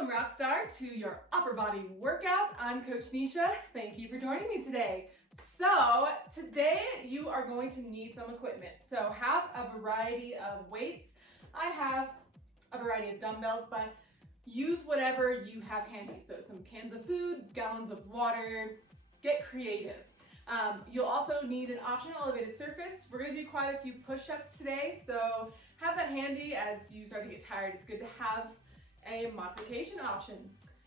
Welcome, Rockstar, to your upper body workout. I'm Coach Nisha. Thank you for joining me today. So today you are going to need some equipment. So have a variety of weights. I have a variety of dumbbells, but use whatever you have handy. So some cans of food, gallons of water, get creative. You'll also need an optional elevated surface. We're gonna do quite a few push-ups today, so have that handy as you start to get tired. It's good to have a modification option.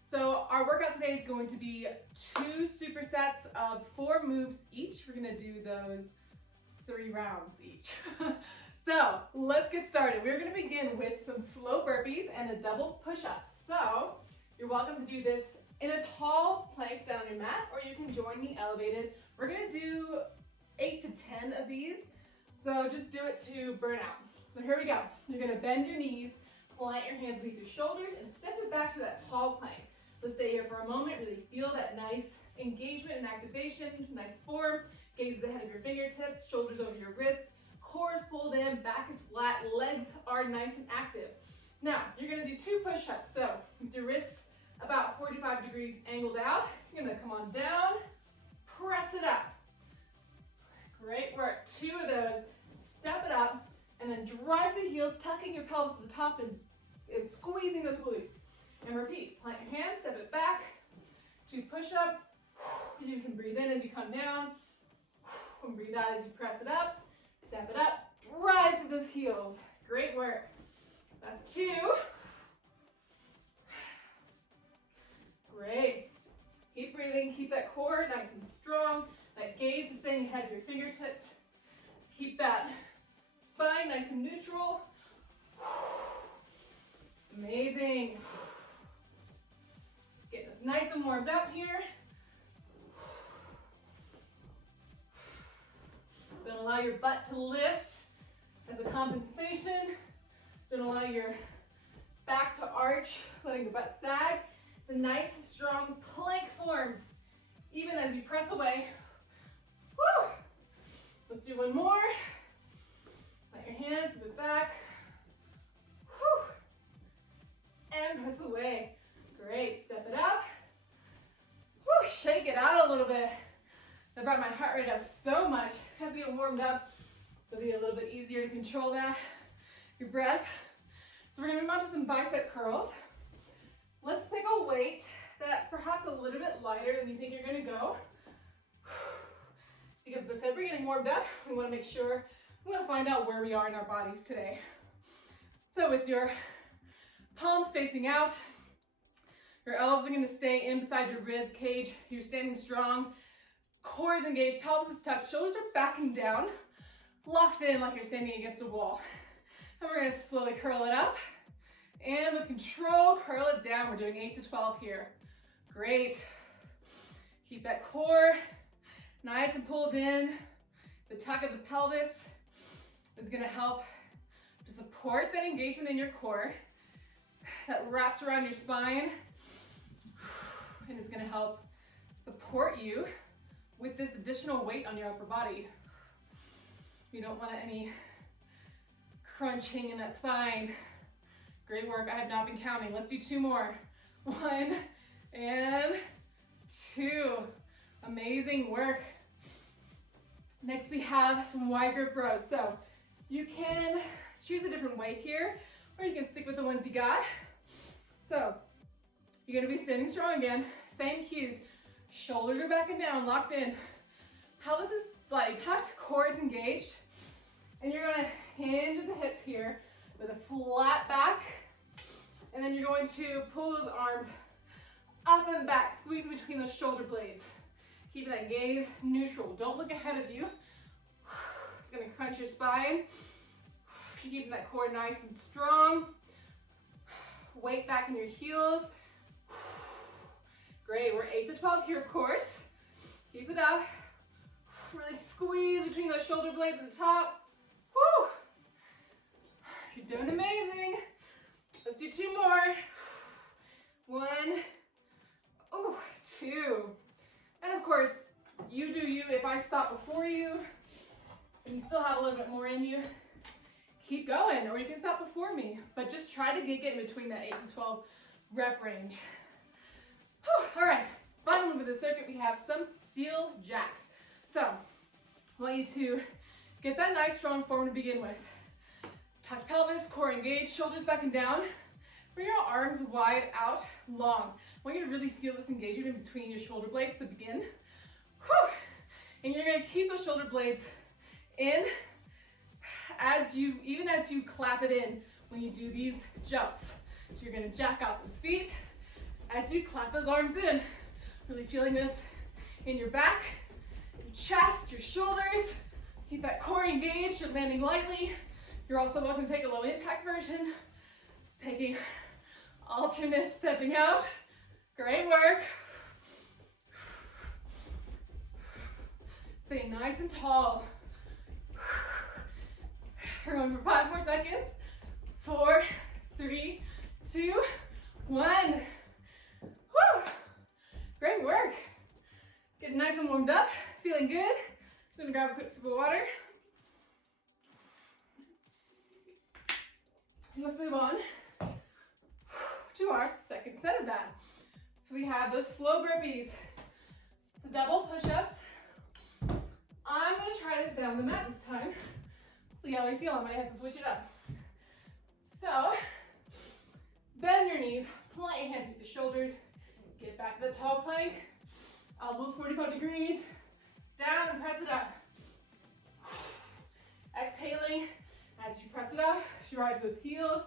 So our workout today is going to be 2 supersets of 4 moves each. We're gonna do those 3 rounds each. So let's get started. We're gonna begin with some slow burpees and a double push-up. So you're welcome to do this in a tall plank down your mat, or you can join me elevated. We're gonna do 8 to 10 of these. So just do it to burn out. So here we go. You're gonna bend your knees, plant your hands beneath your shoulders, and step it back to that tall plank. Let's stay here for a moment. Really feel that nice engagement and activation, nice form. Gaze ahead of your fingertips, shoulders over your wrist, core is pulled in, back is flat, legs are nice and active. Now, you're gonna do 2 push-ups. So with your wrists about 45 degrees angled out, you're gonna come on down, press it up. Great work. 2 of those, step it up, and then drive the heels, tucking your pelvis to the top and squeezing those glutes. And repeat, plant your hands, step it back, 2 push-ups. You can breathe in as you come down, and breathe out as you press it up, step it up, drive to those heels. Great work. That's 2. Great. Keep breathing, keep that core nice and strong. That gaze is staying ahead of your fingertips. Keep that spine nice and neutral. It's amazing. Get this nice and warmed up here. Don't allow your butt to lift as a compensation. Don't allow your back to arch, letting the butt sag. It's a nice, strong plank form, even as you press away. Woo! Let's do one more. Let your hands to the back. Woo! And press away. Great. Step it up. Woo! Shake it out a little bit. That brought my heart rate up so much. As we get warmed up, it'll be a little bit easier to control that. Your breath. So we're gonna move on to some bicep curls. Let's pick a weight that's perhaps a little bit lighter than you think you're gonna go. Because as I said, we're getting warmed up. We wanna make sure, we wanna find out where we are in our bodies today. So with your palms facing out, your elbows are gonna stay in beside your rib cage. You're standing strong. Core is engaged, pelvis is tucked, shoulders are backing down, locked in like you're standing against a wall. And we're gonna slowly curl it up. And with control, curl it down. We're doing 8 to 12 here. Great. Keep that core nice and pulled in. The tuck of the pelvis is gonna help to support that engagement in your core that wraps around your spine. And it's gonna help support you with this additional weight on your upper body. You don't want any crunching in that spine. Great work. I have not been counting. Let's do 2 more. 1 and 2. Amazing work. Next we have some wide grip rows. So you can choose a different weight here, or you can stick with the ones you got. So you're gonna be standing strong again. Same cues. Shoulders are back and down, locked in. Pelvis is slightly tucked, core is engaged. And you're gonna hinge at the hips here with a flat back. And then you're going to pull those arms up and back, squeeze between those shoulder blades. Keep that gaze neutral. Don't look ahead of you. It's gonna crunch your spine. Keeping that core nice and strong. Weight back in your heels. Great, we're 8 to 12 here, of course. Keep it up. Really squeeze between those shoulder blades at the top. Woo! You're doing amazing. Let's do 2 more. 1, 2. And of course, you do you. If I stop before you and you still have a little bit more in you, keep going, or you can stop before me. But just try to get in between that 8 to 12 rep range. Whew. All right, final move of the circuit, we have some steel jacks. So I want you to get that nice strong form to begin with. Touch pelvis, core engaged, shoulders back and down. Bring your arms wide out, long. I want you to really feel this engagement in between your shoulder blades to begin. Whew. And you're gonna keep those shoulder blades in even as you clap it in when you do these jumps. So you're gonna jack out those feet as you clap those arms in. Really feeling this in your back, your chest, your shoulders. Keep that core engaged, you're landing lightly. You're also welcome to take a low impact version. Taking alternate stepping out. Great work. Stay nice and tall. We're going for 5 more seconds. 4, 3, 2, 1. Woo! Great work. Getting nice and warmed up. Feeling good. Just gonna grab a quick sip of water. Let's move on to our second set of that. So we have those slow burpees. So double push-ups. I'm gonna try this down the mat this time. See how I feel. I might have to switch it up. So bend your knees, plant your hands with the shoulders, get back to the tall plank, elbows 45 degrees, down and press it up. Exhaling as you press it up, drive those heels.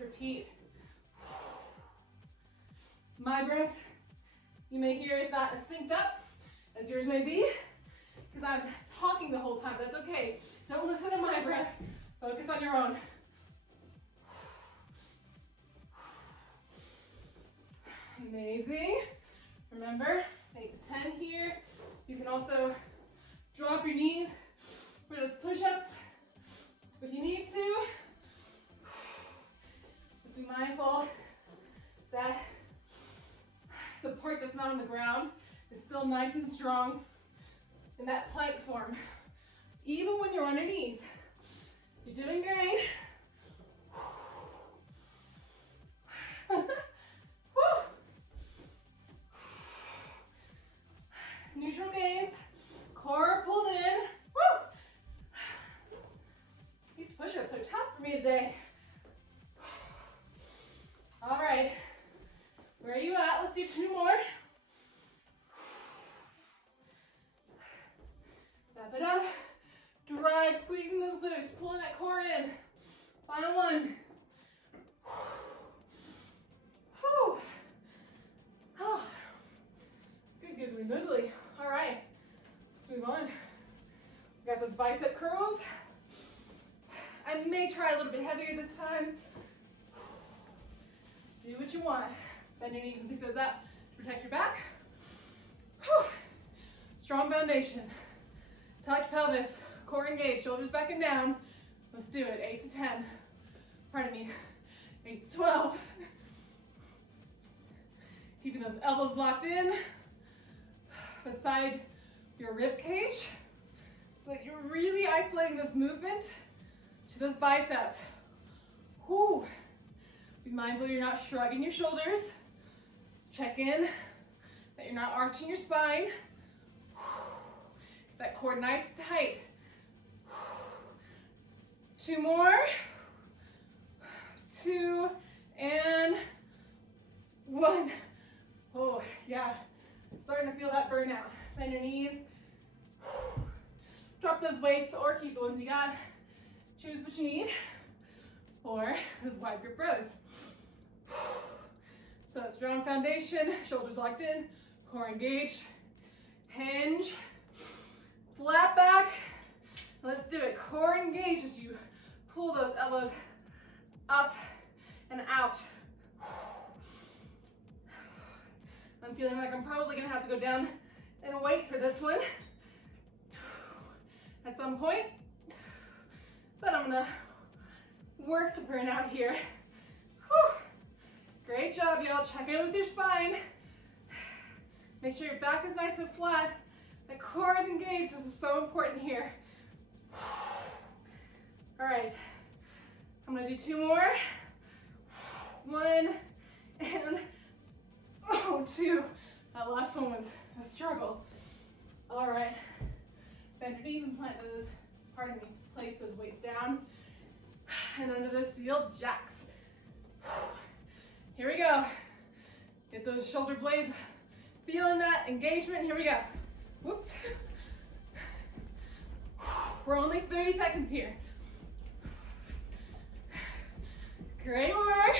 Repeat. My breath, you may hear, is not as synced up as yours may be, because I'm talking the whole time. That's okay. Don't listen to my breath. Focus on your own. Amazing. Remember, 8 to 10 here. You can also drop your knees for those push-ups if you need to. Just be mindful that the part that's not on the ground is still nice and strong in that plank form. Even when you're on your knees. You're doing great. Neutral gaze, core pulled in. Woo! These push-ups are tough for me today. All right, where are you at? Let's do 2 more. Step it up. Drive, squeezing those glutes, pulling that core in. Final one. Whew. Oh. Good googly moogly. All right, let's move on. We got those bicep curls. I may try a little bit heavier this time. Do what you want. Bend your knees and pick those up to protect your back. Whew. Strong foundation. Touch pelvis, core engaged, shoulders back and down. Let's do it. 8 to 10. Pardon me. 8 to 12. Keeping those elbows locked in beside your rib cage so that you're really isolating this movement to those biceps. Whew. Be mindful you're not shrugging your shoulders. Check in that you're not arching your spine. That core nice and tight. 2 more. 2 and 1. Oh, yeah. Starting to feel that burnout. Bend your knees. Drop those weights or keep the ones you got. Choose what you need for those wide grip rows. So that strong foundation, shoulders locked in, core engaged, hinge, flat back. Let's do it. Core engaged as you pull those elbows up and out. I'm feeling like I'm probably gonna have to go down and wait for this one at some point, but I'm gonna work to burn out here. Whew. Great job, y'all. Check in with your spine. Make sure your back is nice and flat. The core is engaged. This is so important here. All right, I'm gonna do 2 more. 1 That last one was a struggle. All right, bend your knees and place those weights down. And under the seal jacks. Here we go. Get those shoulder blades, feeling that engagement. Here we go. Whoops. We're only 30 seconds here. Great work.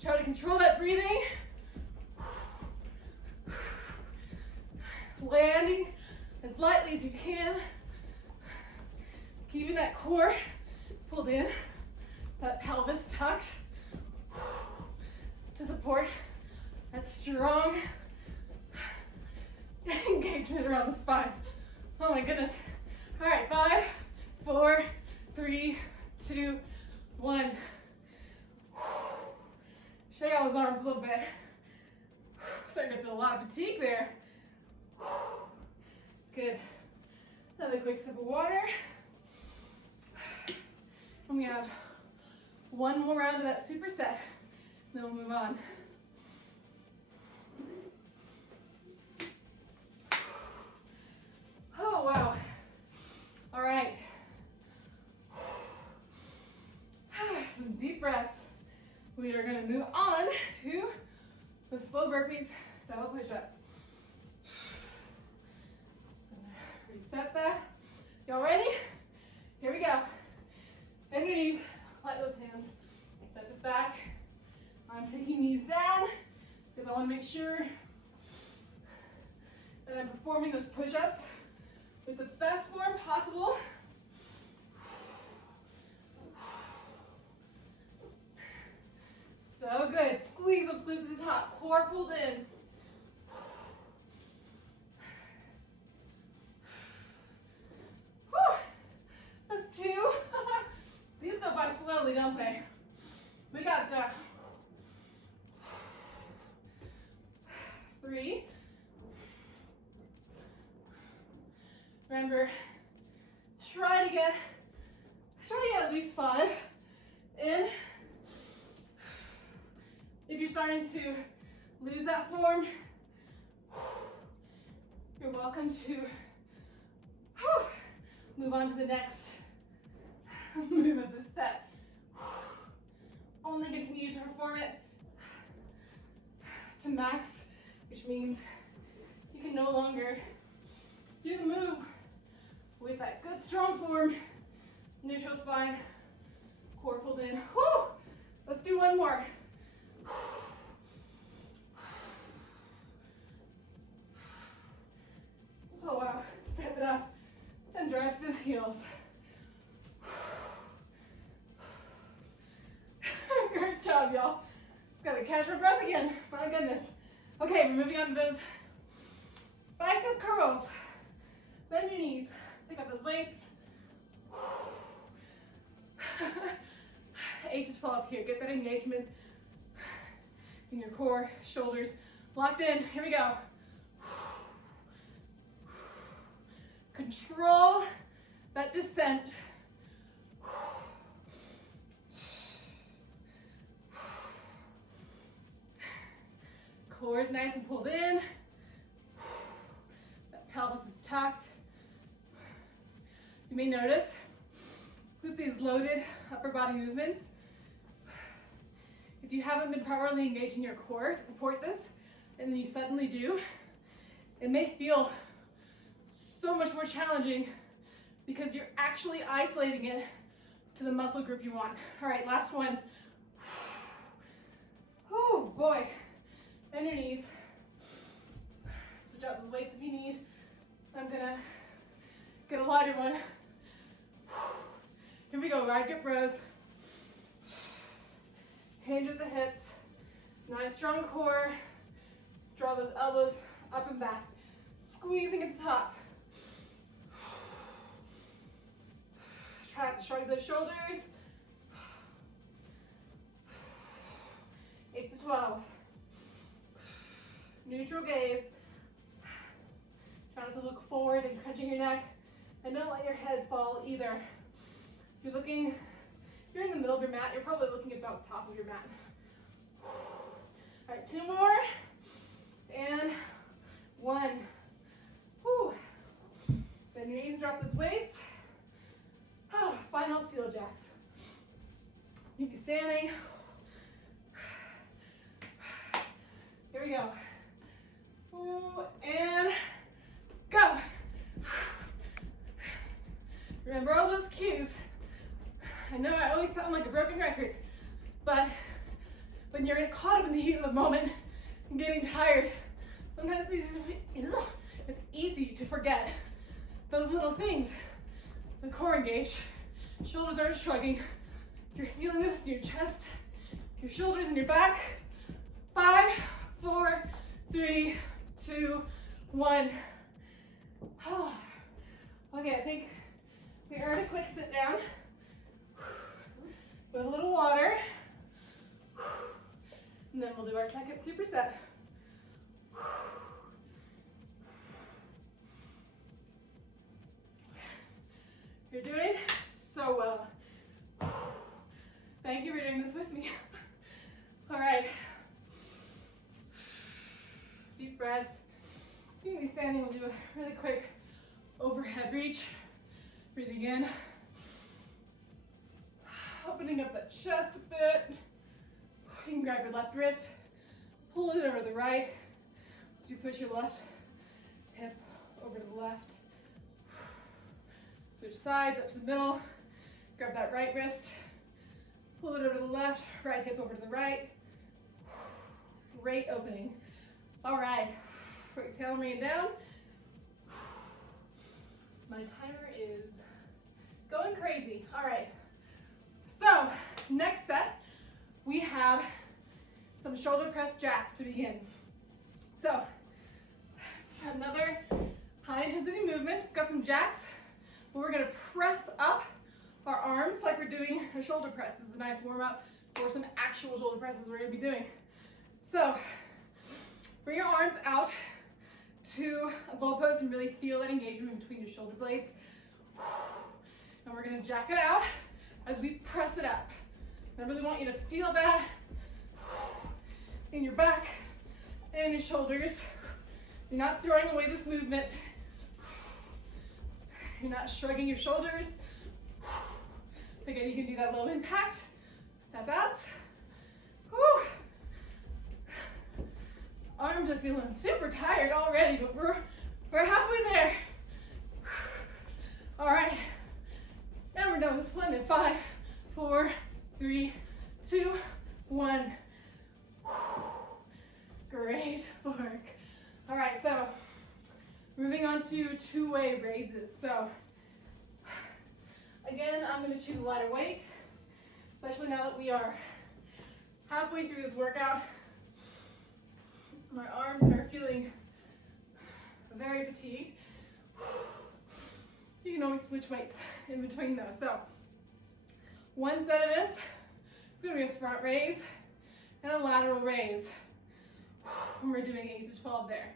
Try to control that breathing. Landing as lightly as you can. Keeping that core pulled in, that pelvis tucked to support that strong engagement around the spine. Oh my goodness. All right, 5, 4, 3, 2, 1. Shake out those arms a little bit. Starting to feel a lot of fatigue there. It's good. Another quick sip of water. And we have one more round of that superset, then we'll move on. Oh, wow. All right. Some deep breaths. We are gonna move on to the slow burpees, double push-ups. So reset that. Y'all ready? Here we go. Bend your knees, flat those hands, step it back. I'm taking knees down because I want to make sure that I'm performing those push-ups with the best form possible. So good. Squeeze those glutes to the top, core pulled in. Whew. That's 2. These go by slowly, don't they? We got that. 3. Remember, try to get at least 5 in. If you're starting to lose that form, you're welcome to move on to the next move of the set. Only continue to perform it to max, which means you can no longer do the move with that good strong form, neutral spine, core pulled in. Whew. Let's do one more. Oh wow, step it up and drive through the heels. Great job, y'all. Just gotta catch my breath again, my goodness. Okay, we're moving on to those bicep curls. Bend your knees, pick up those weights. 8 to 12 here, get that engagement in your core, shoulders locked in. Here we go. Control that descent. Core is nice and pulled in. That pelvis is tucked. You may notice with these loaded upper body movements, if you haven't been properly engaging your core to support this, and then you suddenly do, it may feel so much more challenging because you're actually isolating it to the muscle group you want. All right, last one. Oh boy, bend your knees. Switch out those weights if you need. I'm gonna get a lighter one. Here we go, wide grip rows. Hinge at the hips, nice strong core. Draw those elbows up and back. Squeezing at the top. Try to shrug those shoulders. 8 to 12. Neutral gaze. Try not to look forward and crunching your neck. And don't let your head fall either. If you're in the middle of your mat, you're probably looking about the top of your mat. All right, 2 more. 1. Whew. Bend your knees and drop those weights. Oh, final steel jacks. Keep you standing. Here we go. Ooh, and go. Remember all those cues. I know I always sound like a broken record, but when you're caught up in the heat of the moment and getting tired, sometimes it's easy to forget those little things. So core engaged, shoulders aren't shrugging. You're feeling this in your chest, your shoulders and your back. 5, 4, 3, 2, 1. Oh. Okay, I think we earned a quick sit down with a little water. And then we'll do our second superset. You're doing so well. Thank you for doing this with me. All right. Deep breaths. You can be standing. We'll do a really quick overhead reach. Breathing in. Opening up that chest a bit. You can grab your left wrist, pull it over the right. So you push your left hip over to the left. Switch sides up to the middle. Grab that right wrist, pull it over to the left, right hip over to the right. Great opening. All right, exhale, rain down. My timer is going crazy. All right, so next set, we have some shoulder press jacks to begin. So another high intensity movement, just got some jacks, but we're gonna press up our arms like we're doing a shoulder press. This is a nice warm up for some actual shoulder presses we're gonna be doing. So bring your arms out to a goalpost and really feel that engagement between your shoulder blades. And we're gonna jack it out as we press it up. I really want you to feel that in your back and your shoulders. You're not throwing away this movement. You're not shrugging your shoulders. Again, you can do that low impact. Step out. Whew. Arms are feeling super tired already, but we're halfway there. All right. Now we're done with this one in 5, 4, 3, 2, 1. Great work. All right, so moving on to two-way raises. So again, I'm going to choose a lighter weight, especially now that we are halfway through this workout. My arms are feeling very fatigued. You can always switch weights in between those. So one set of this is going to be a front raise and a lateral raise. And we're doing 8 to 12 there.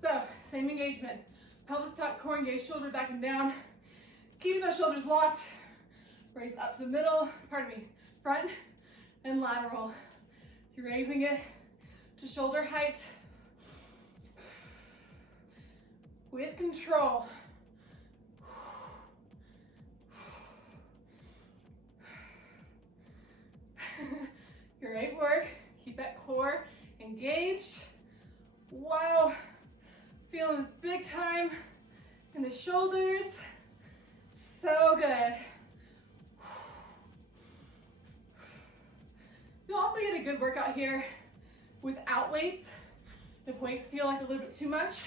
So same engagement. Pelvis tuck, core engaged, shoulder back and down. Keeping those shoulders locked. Raise up to the middle, front and lateral. You're raising it to shoulder height with control. Great work. Keep that core engaged. Wow. Feeling this big time in the shoulders. So good. You'll also get a good workout here without weights, if weights feel like a little bit too much.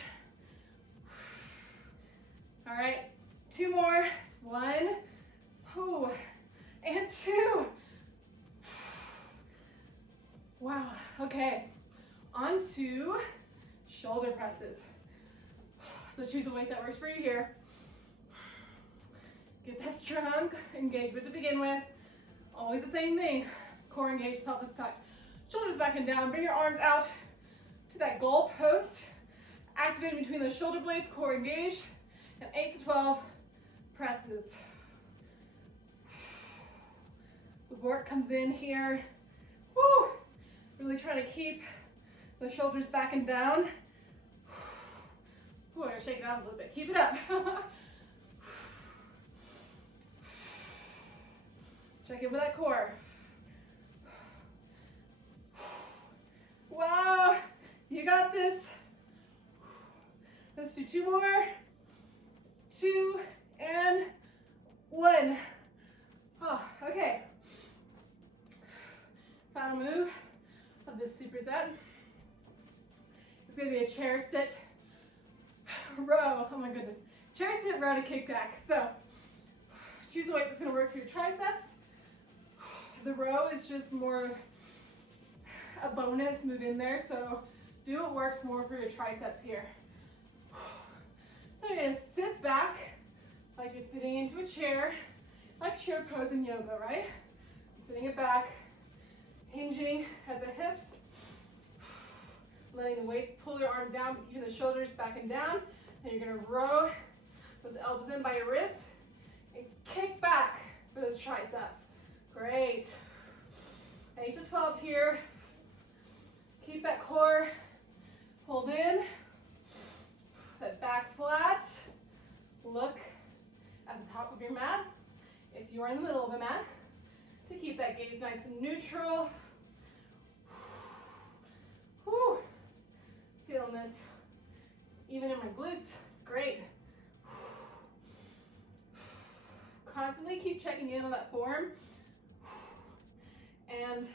All right, 2 more. It's 1, oh, and 2. Wow, okay. On to shoulder presses. So choose a weight that works for you here. Get that strong engagement to begin with. Always the same thing. Core engaged, pelvis tucked. Shoulders back and down. Bring your arms out to that goal post. Activating between the shoulder blades, core engaged. And 8 to 12 presses. The work comes in here. Woo! Really trying to keep the shoulders back and down. Ooh, I gotta shake it out a little bit. Keep it up. Check in with that core. Wow, you got this. Let's do 2 more. 2 and 1. Oh, okay. Final move of this superset. It's gonna be a chair sit row. Oh my goodness. Chair sit row to kickback. So choose a weight that's gonna work for your triceps. The row is just more a bonus move in there, so do what works more for your triceps here. So you're gonna sit back like you're sitting into a chair, like chair pose in yoga, right? Sitting it back, hinging at the hips, letting the weights pull your arms down, but keeping the shoulders back and down. And you're gonna row those elbows in by your ribs and kick back for those triceps. Great. 8 to 12 here. Keep that core pulled in. That back flat. Look at the top of your mat. If you are in the middle of the mat, to keep that gaze nice and neutral. Whew. Feeling this even in my glutes. It's great. Constantly keep checking in on that form and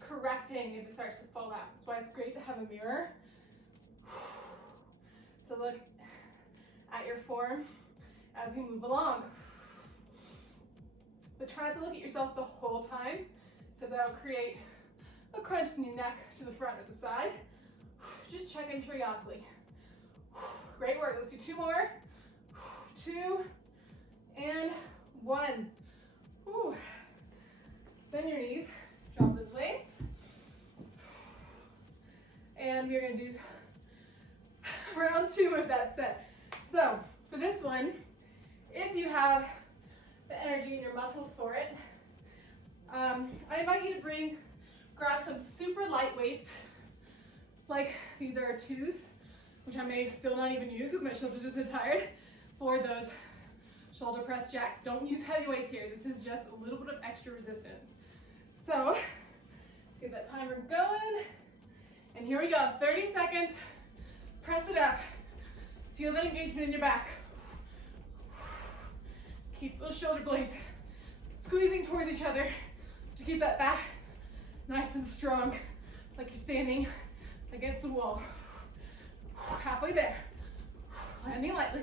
correcting if it starts to fall out. That's why it's great to have a mirror. So look at your form as you move along. But try not to look at yourself the whole time, because that'll create a crunch in your neck to the front or the side. Just check in periodically. Great work. Let's do 2 more. 2 and 1. Whew. Bend your knees. Drop those weights. And we're going to do round 2 of that set. So for this one, if you have the energy in your muscles for it, I invite you to grab some super light weights. Like these are 2s, which I may still not even use because my shoulders are so tired, for those shoulder press jacks. Don't use heavy weights here. This is just a little bit of extra resistance. So let's get that timer going. And here we go, 30 seconds. Press it up. Feel that engagement in your back. Keep those shoulder blades squeezing towards each other to keep that back nice and strong, like you're standing against the wall. Halfway there. Landing lightly.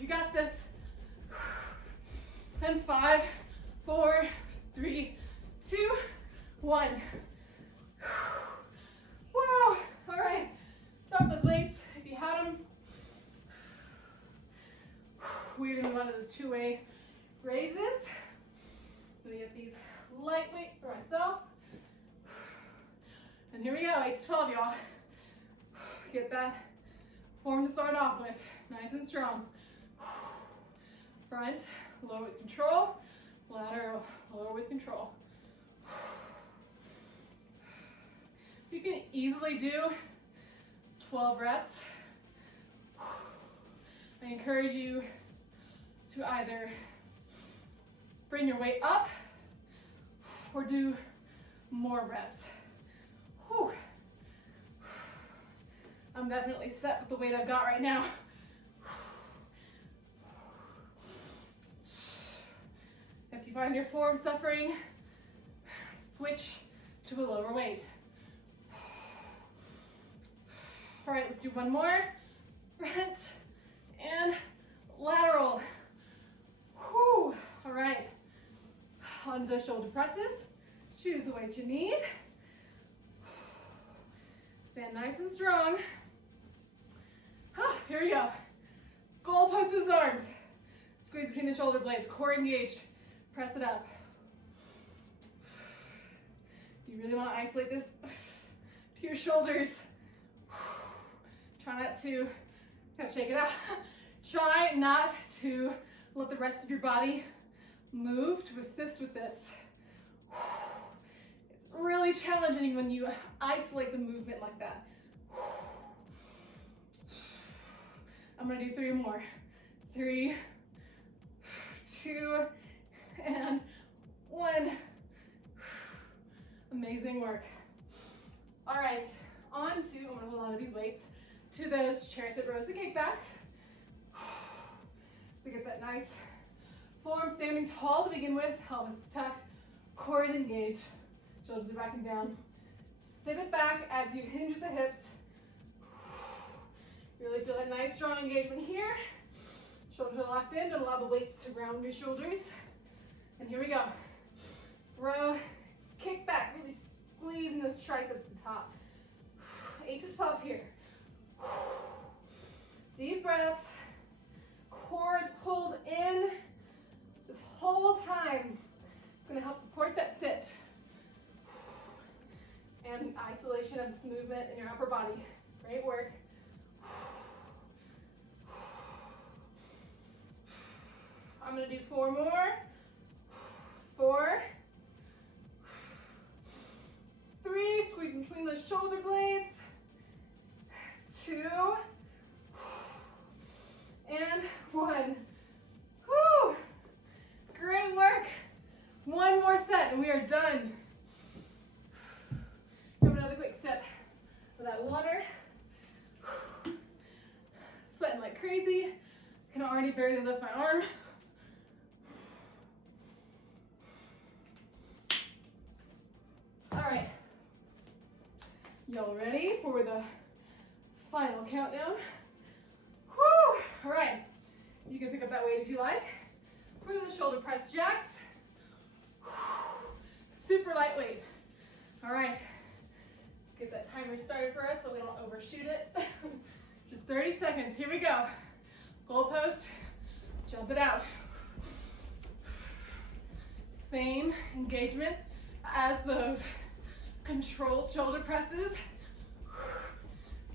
You got this. And 5, 4, 3, 2, 1. Whoa! All right. Drop those weights if you had them. We're going to move on to those 2-way raises. I'm going to get these light weights for myself. And here we go, 8 to 12, y'all. Get that form to start off with, nice and strong. Front, lower with control. Lateral, lower with control. You can easily do 12 reps. I encourage you to either bring your weight up or do more reps. Whew. I'm definitely set with the weight I've got right now. If you find your form suffering, switch to a lower weight. All right, let's do one more. Front and lateral. Whew. All right, onto the shoulder presses. Choose the weight you need. Stand nice and strong. Here we go. Goal post those arms. Squeeze between the shoulder blades, core engaged. Press it up. You really want to isolate this to your shoulders. Try not to, gotta shake it out. Try not to let the rest of your body move to assist with this. It's really challenging when you isolate the movement like that. I'm gonna do 3 more. 3, 2, and 1. Amazing work. All right, on to, I'm gonna hold on to these weights, to those chair sit rows and kickbacks. So get that nice form standing tall to begin with, pelvis is tucked, core is engaged, shoulders are back and down. Sit it back as you hinge the hips. Really feel that nice strong engagement here. Shoulders are locked in, don't allow the weights to round your shoulders. And here we go. Row, kick back, really squeezing those triceps to the top. 8 to 12 here. Deep breaths. Core is pulled in this whole time. It's gonna help support that sit. And isolation of this movement in your upper body. Great work. I'm gonna do 4 more. 4, 3, squeeze between those shoulder blades. 2, and 1. Whew. Great work. 1 more set and we are done. Have another quick sip of that water. Sweating like crazy. Can already barely lift my arm. All right. Y'all ready for the final countdown? Whew. All right. You can pick up that weight if you like. For the shoulder press jacks. Super lightweight. All right. Get that timer started for us so we don't overshoot it. Just 30 seconds. Here we go. Goalpost. Jump it out. Same engagement as those controlled shoulder presses.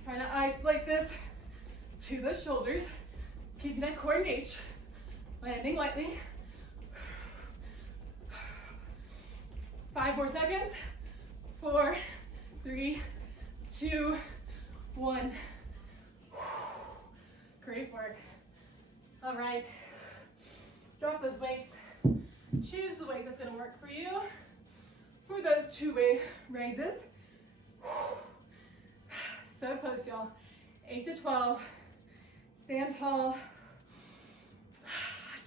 Trying to isolate this to the shoulders. Keeping that core engaged. Landing lightly. 5 more seconds. 4, 3, 2, 1. Great work. All right. Drop those weights. Choose the weight that's going to work for you for those 2-way raises. So close, y'all. 8 to 12. Stand tall.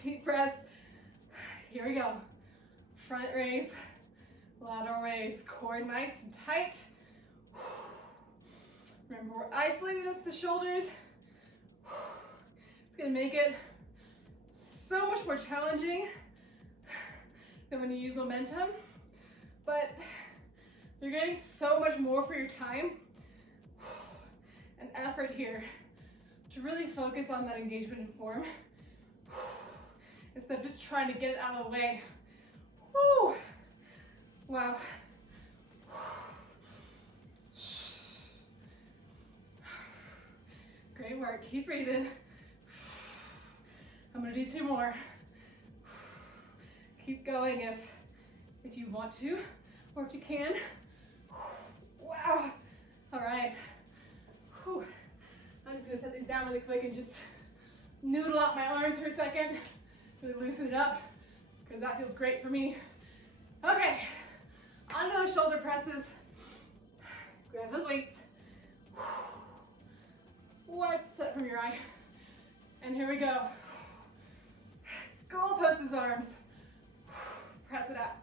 Deep breaths. Here we go. Front raise, lateral raise. Core nice and tight. Remember, we're isolating this to the shoulders. It's gonna make it so much more challenging than when you use momentum, but you're getting so much more for your time and effort here to really focus on that engagement and form instead of just trying to get it out of the way. Woo! Wow. Great work. Keep breathing. I'm gonna do 2 more. Keep going if you want to, or if you can. Wow. All right. Whew. I'm just gonna set these down really quick and just noodle out my arms for a second. Really loosen it up, because that feels great for me. Okay, on to those shoulder presses. Grab those weights. Wipe the sweat from your eye. And here we go. Goalpost his arms. Press it up.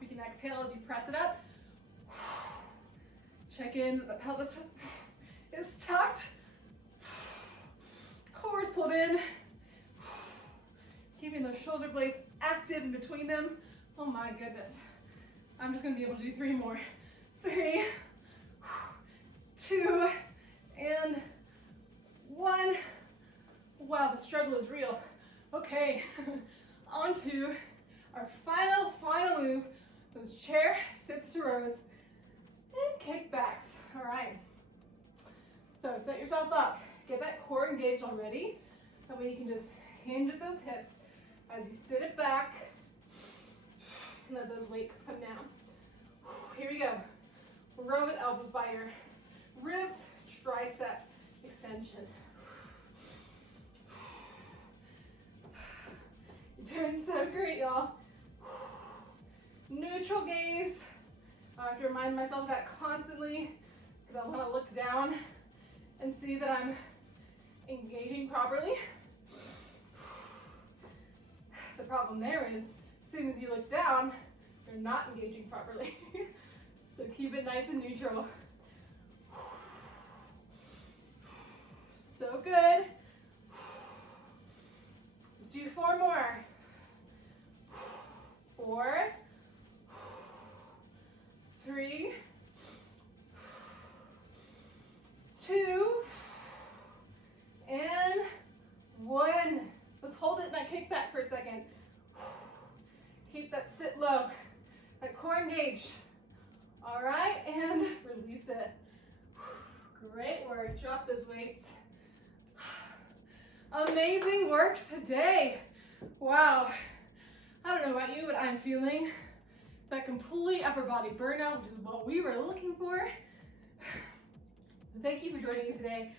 We can exhale as you press it up. Check in that the pelvis is tucked. Core is pulled in. Keeping those shoulder blades active in between them. Oh my goodness. I'm just gonna be able to do 3 more. 3, 2, and 1. Wow, the struggle is real. Okay, on to our final move, those chair sits to rows and kickbacks. All right, so set yourself up. Get that core engaged already. That way you can just hinge at those hips as you sit it back and let those weights come down. Here we go. Row it, elbows by your ribs tricep extension. You're doing so great, y'all. Neutral gaze. I have to remind myself of that constantly because I want to look down and see that I'm engaging properly. The problem there is, as soon as you look down, you're not engaging properly. So keep it nice and neutral. So good. Let's do 4 more. 4, 3, 2, and 1. Let's hold it in that kickback for a second. Keep that sit low, that core engaged. All right, and release it. Great work. Drop those weights. Amazing work today. Wow. I don't know about you, but I'm feeling that complete upper body burnout, which is what we were looking for. Thank you for joining me today.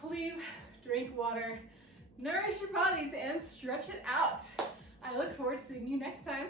Please drink water, nourish your bodies, and stretch it out. I look forward to seeing you next time.